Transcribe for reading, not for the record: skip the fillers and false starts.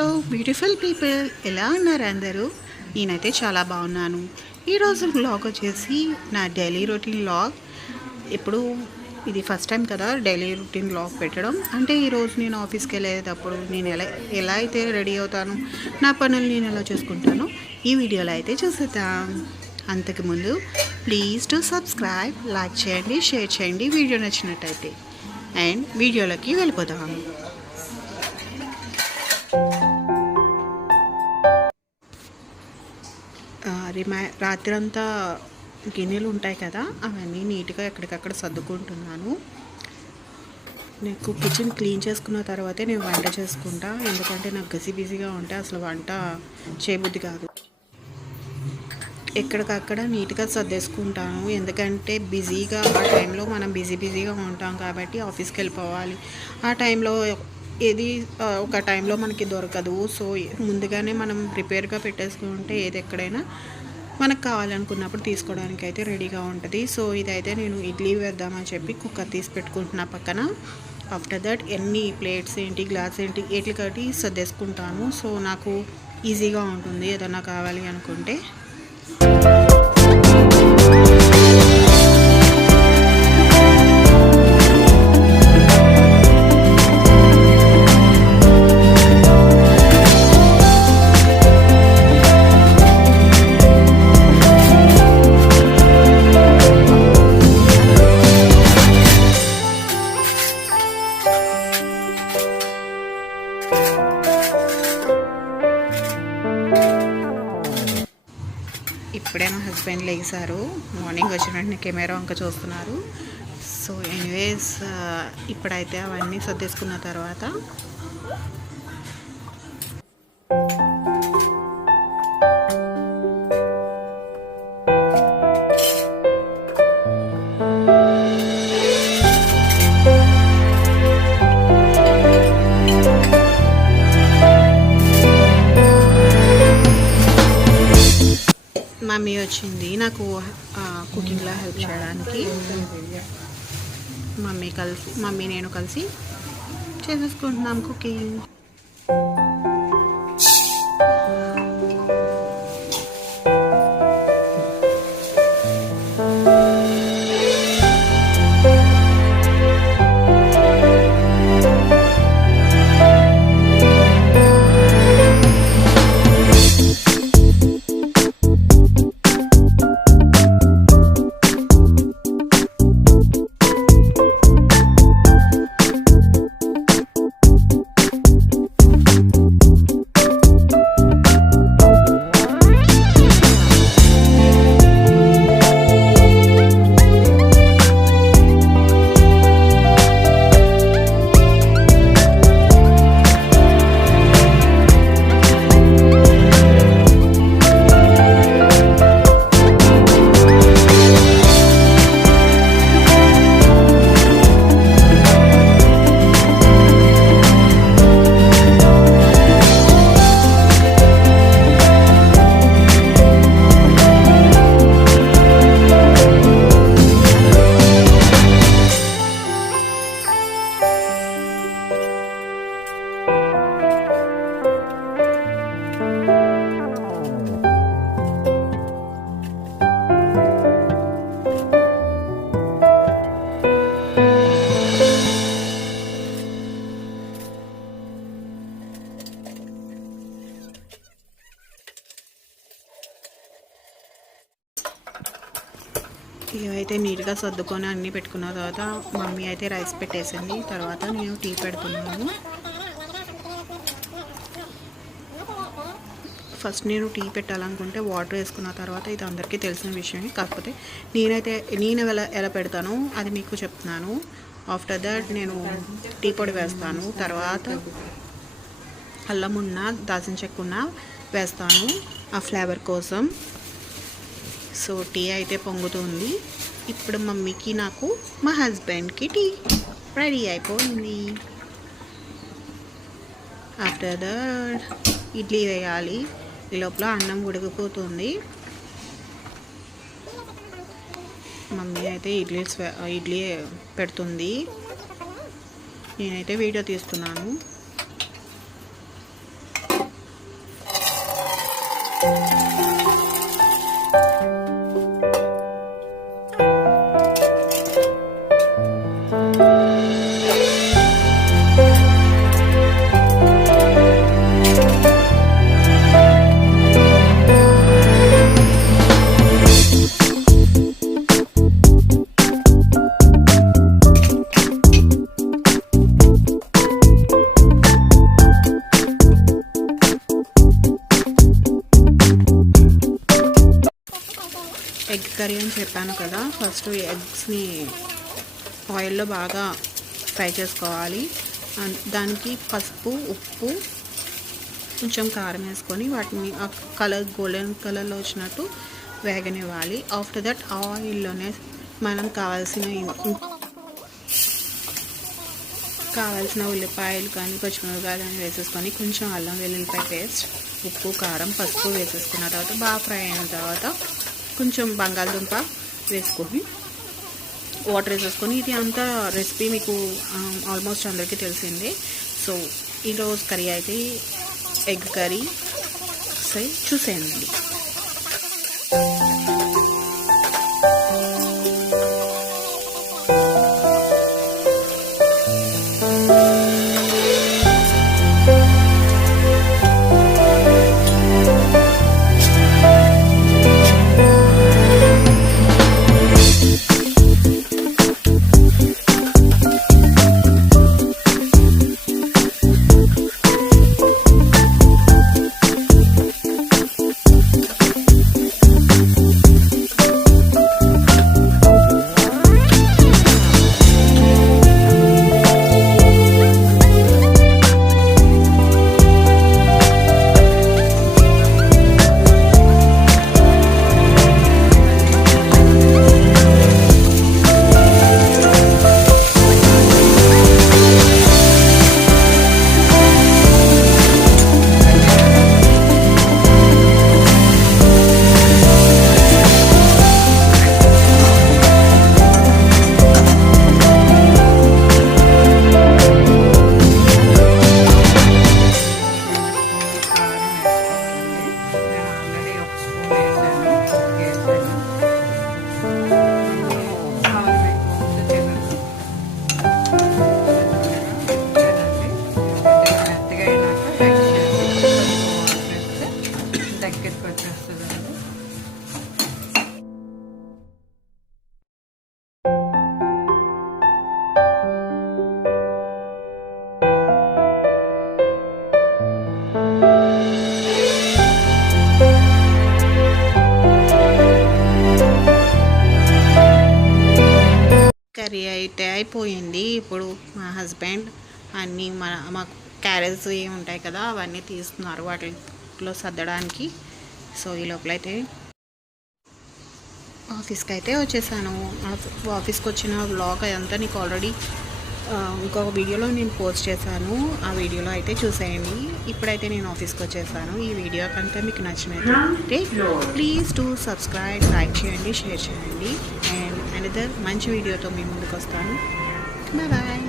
Hello beautiful people, ఎలా ఉన్నారు అందరూ? నేనైతే చాలా బాగున్నాను. ఈరోజు వ్లాగ్ వచ్చేసి నా డైలీ రొటీన్ వ్లాగ్. ఇప్పుడు ఇది ఫస్ట్ టైం కదా డైలీ రొటీన్ వ్లాగ్ పెట్టడం. అంటే ఈరోజు నేను ఆఫీస్కి వెళ్ళేటప్పుడు నేను ఎలా అయితే రెడీ అవుతాను, నా పనులు నేను ఎలా చూసుకుంటానో ఈ వీడియోలో అయితే చూసేద్దాం. అంతకుముందు ప్లీజ్ టు సబ్స్క్రైబ్, లైక్ చేయండి, షేర్ చేయండి వీడియో నచ్చినట్టయితే. అండ్ వీడియోలోకి వెళ్ళిపోదాం. రాత్రంతా గిన్నెలు ఉంటాయి కదా, అవన్నీ నీట్గా ఎక్కడికక్కడ సర్దుకుంటున్నాను. నాకు కిచెన్ క్లీన్ చేసుకున్న తర్వాతే నేను వంట చేసుకుంటా. ఎందుకంటే నాకు బిజీగా ఉంటే అసలు వంట చేయబుద్ధి కాదు. ఎక్కడికక్కడ నీట్గా సర్దేసుకుంటాను. ఎందుకంటే బిజీగా ఆ టైంలో మనం బిజీగా ఉంటాం కాబట్టి ఆఫీస్కి వెళ్ళిపోవాలి. ఆ టైంలో ఏది ఒక టైంలో మనకి దొరకదు. సో ముందుగానే మనం ప్రిపేర్గా పెట్టేసుకుంటే ఏది ఎక్కడైనా మనకు కావాలనుకున్నప్పుడు తీసుకోవడానికి అయితే రెడీగా ఉంటుంది. సో ఇదైతే నేను ఇడ్లీ వేద్దామని చెప్పి కుక్కర్ తీసి పెట్టుకుంటున్నా పక్కన. ఆఫ్టర్ దట్ ఎన్ని ప్లేట్స్ ఏంటి, గ్లాస్ ఏంటి, ఎట్లకటి సర్దేసుకుంటాను. సో నాకు ఈజీగా ఉంటుంది ఏదన్నా కావాలి అనుకుంటే. ఇప్పుడే మా హస్బెండ్ లేచారు. మార్నింగ్ వచ్చిన వెంటనే కెమెరా వంక చూస్తున్నారు. సో ఎనీవేస్ ఇప్పుడైతే అవన్నీ సర్దేసుకున్న తర్వాత మమ్మీ వచ్చింది నాకు కుకింగ్లో హెల్ప్ చేయడానికి. మమ్మీ నేను కలిసి చేసేసుకుంటున్నాం కుకింగ్. ఇవైతే నీట్గా సర్దుకొని అన్నీ పెట్టుకున్న తర్వాత మమ్మీ అయితే రైస్ పెట్టేసింది. తర్వాత నేను టీ పెడుతున్నాను. ఫస్ట్ నేను టీ పెట్టాలనుకుంటే వాటర్ వేసుకున్న తర్వాత, ఇది అందరికీ తెలిసిన విషయమే, కాకపోతే నేను ఎలా పెడతానో అది మీకు చెప్తున్నాను. ఆఫ్టర్ దట్ నేను టీ పొడి వేస్తాను. తర్వాత అల్లం ఉన్న, దాల్చిన చెక్క ఉన్న వేస్తాను ఆ ఫ్లేవర్ కోసం. సో టీ అయితే పొంగుతుంది. ఇప్పుడు మమ్మీకి, నాకు, మా హస్బెండ్కి టీ రెడీ అయిపోయింది. ఆఫ్టర్ దట్ ఇడ్లీ వేయాలి. ఈ లోపల అన్నం ఉడికిపోతుంది. మమ్మీ అయితే ఇడ్లీ పెడుతుంది. నేనైతే వీడియో తీస్తున్నాను. ఎగ్ కర్రీ అని చెప్పాను కదా, ఫస్ట్ ఎగ్స్ని ఆయిల్లో బాగా ఫ్రై చేసుకోవాలి. దానికి పసుపు, ఉప్పు, కొంచెం కారం వేసుకొని వాటిని ఆ కలర్ గోల్డెన్ కలర్లో వచ్చినట్టు వేగనివ్వాలి. ఆఫ్టర్ దట్ ఆయిల్లోనే మనం కావాల్సిన ఉల్లిపాయలు కానీ పచ్చిమిరపకాయలు కానీ వేసేసుకొని కొంచెం అల్లం వెల్లుల్లిపాయ పేస్ట్, ఉప్పు, కారం, పసుపు వేసేసుకున్న తర్వాత బాగా ఫ్రై అయిన తర్వాత కొంచెం బంగాళదుంప వేసుకొని వాటర్ వేసేసుకొని, ఇది అంతా రెసిపీ మీకు ఆల్మోస్ట్ అందరికీ తెలిసిందే. సో ఈరోజు కర్రీ అయితే ఎగ్ కర్రీ. సరే చూసేయండి. కర్రీ అయితే అయిపోయింది. ఇప్పుడు మా హస్బెండ్ అన్నీ మాకు క్యారెట్స్ ఏమి ఉంటాయి కదా అవన్నీ తీస్తున్నారు వాటిలో సర్దడానికి. సో ఈ లోపల అయితే ఆఫీస్కి అయితే వచ్చేసాను. ఆఫీస్కి వచ్చిన వ్లాగ్ అదంతా నీకు ఆల్రెడీ ఇంకొక వీడియోలో నేను పోస్ట్ చేశాను. ఆ వీడియోలో అయితే చూసేయండి. ఇప్పుడైతే నేను ఆఫీస్కి వచ్చేసాను. ఈ వీడియో కనుక మీకు నచ్చినట్లయితే ప్లీజ్ టు సబ్స్క్రైబ్, లైక్ చేయండి, షేర్ చేయండి. అండ్ అనదర్ మంచి వీడియోతో మీ ముందుకు వస్తాను. Bye bye.